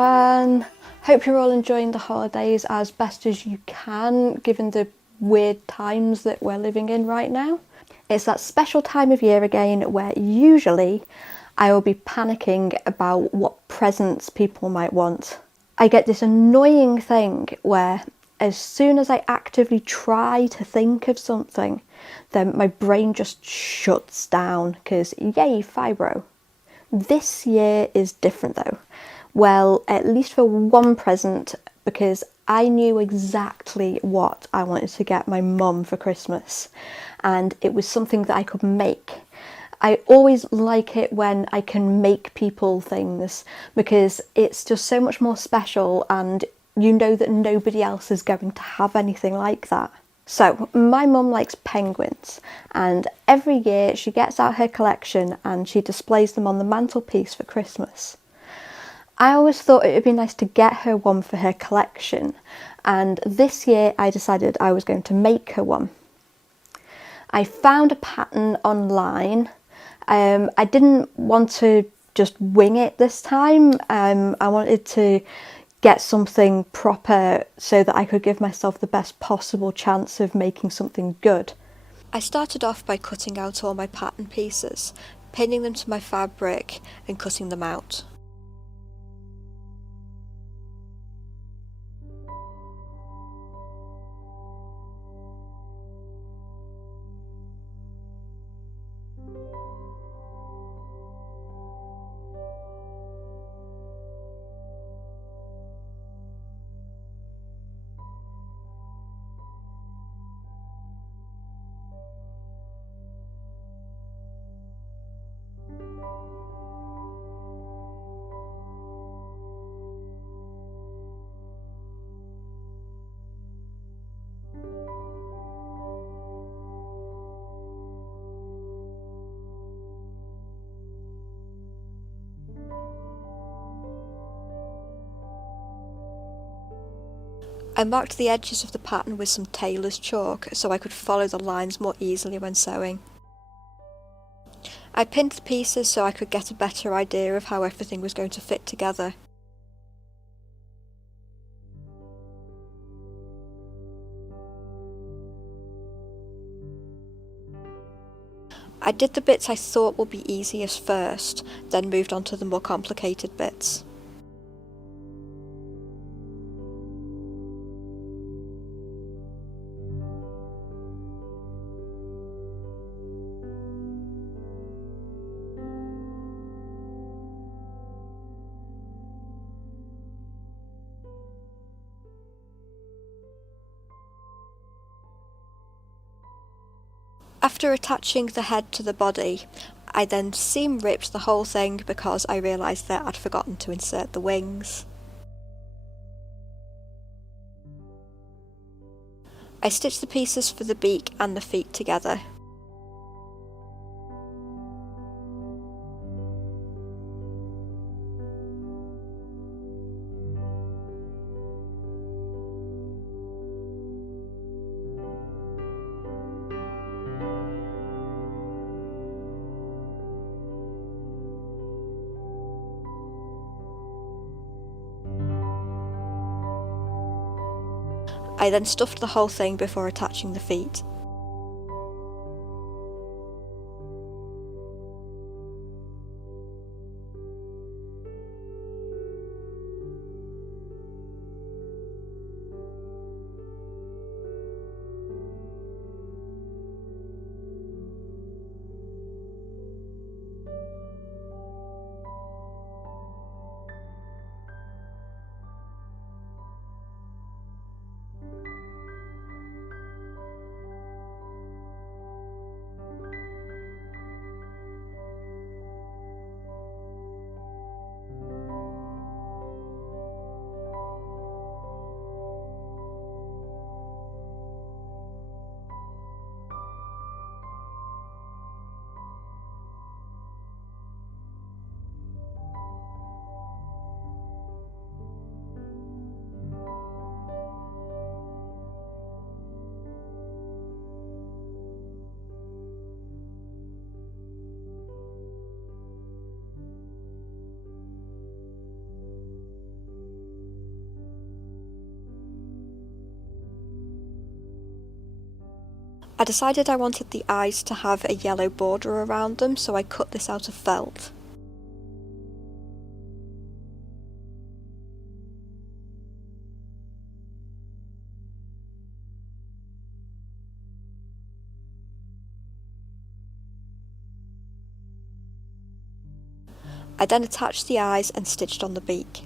everyone. Hope you're all enjoying the holidays as best as you can, given the weird times that we're living in right now. It's that special time of year again where usually I will be panicking about what presents people might want. I get this annoying thing where as soon as I actively try to think of something, then my brain just shuts down because yay, fibro. This year is different though. Well, at least for one present, because I knew exactly what I wanted to get my mum for Christmas, and it was something that I could make. I always like it when I can make people things because it's just so much more special and you know that nobody else is going to have anything like that. So my mum likes penguins and every year she gets out her collection and she displays them on the mantelpiece for Christmas. I always thought it would be nice to get her one for her collection, and this year I decided I was going to make her one. I found a pattern online. I didn't want to just wing it this time. I wanted to get something proper so that I could give myself the best possible chance of making something good. I started off by cutting out all my pattern pieces, pinning them to my fabric and cutting them out. I marked the edges of the pattern with some tailor's chalk so I could follow the lines more easily when sewing. I pinned the pieces so I could get a better idea of how everything was going to fit together. I did the bits I thought would be easiest first, then moved on to the more complicated bits. After attaching the head to the body, I then seam ripped the whole thing because I realised that I'd forgotten to insert the wings. I stitched the pieces for the beak and the feet together. I then stuffed the whole thing before attaching the feet. I decided I wanted the eyes to have a yellow border around them, so I cut this out of felt. I then attached the eyes and stitched on the beak.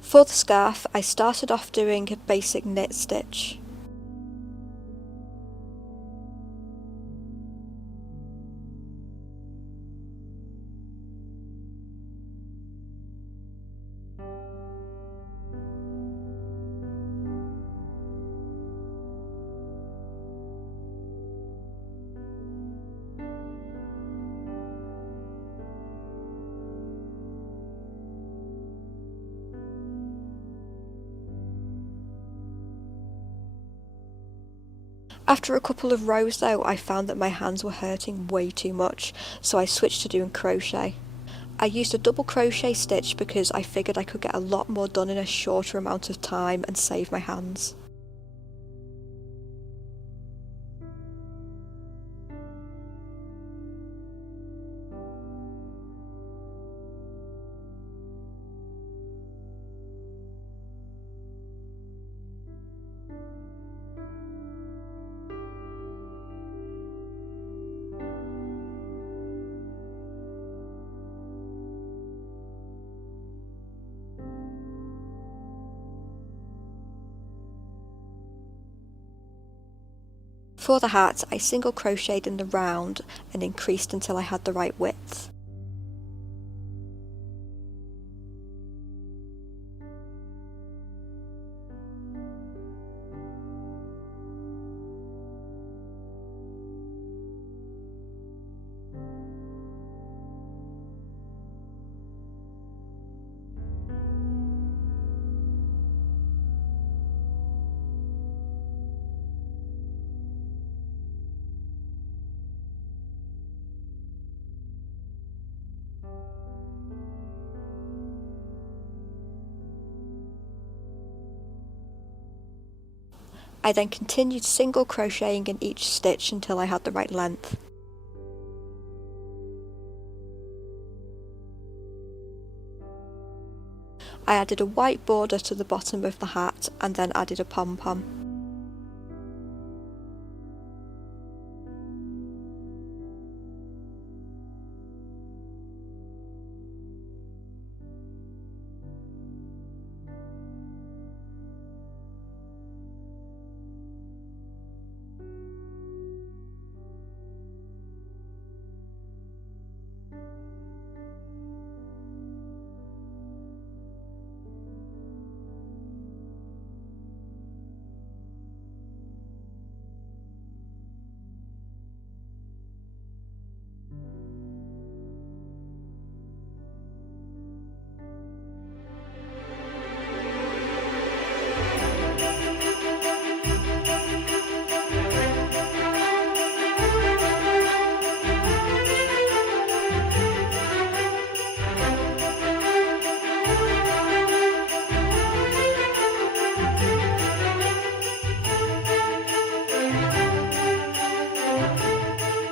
For the scarf, I started off doing a basic knit stitch. After a couple of rows though, I found that my hands were hurting way too much, so I switched to doing crochet. I used a double crochet stitch because I figured I could get a lot more done in a shorter amount of time and save my hands. For the hat, I single crocheted in the round and increased until I had the right width. I then continued single crocheting in each stitch until I had the right length. I added a white border to the bottom of the hat and then added a pom-pom.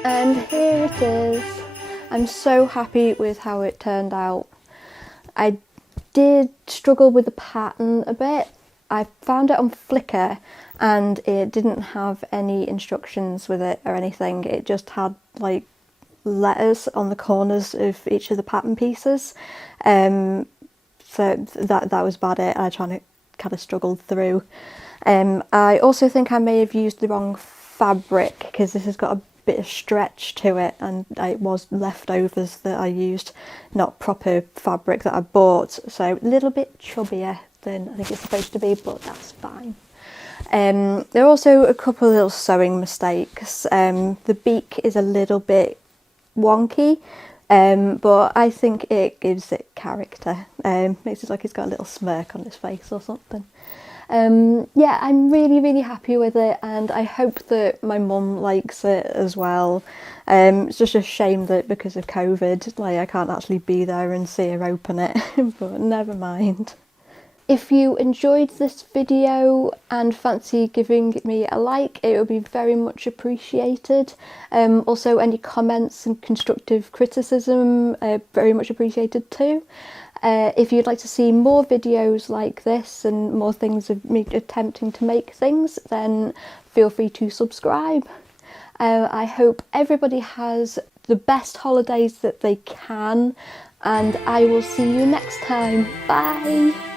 And here it is. I'm so happy with how it turned out. I did struggle with the pattern a bit. I found it on Flickr and it didn't have any instructions with it or anything. It just had like letters on the corners of each of the pattern pieces. So that was about it. I kind of struggled through. I also think I may have used the wrong fabric because this has got a bit of stretch to it, and it was leftovers that I used, not proper fabric that I bought, so a little bit chubbier than I think it's supposed to be, but that's fine. There are also a couple of little sewing mistakes. The beak is a little bit wonky, but I think it gives it character. Makes it like he's got a little smirk on his face or something. Yeah, I'm really happy with it, and I hope that my mum likes it as well. It's just a shame that because of COVID, like, I can't actually be there and see her open it, but never mind. If you enjoyed this video and fancy giving me a like, it would be very much appreciated. Also, any comments and constructive criticism are very much appreciated too. If you'd like to see more videos like this and more things of me attempting to make things, then feel free to subscribe. I hope everybody has the best holidays that they can, and I will see you next time. Bye!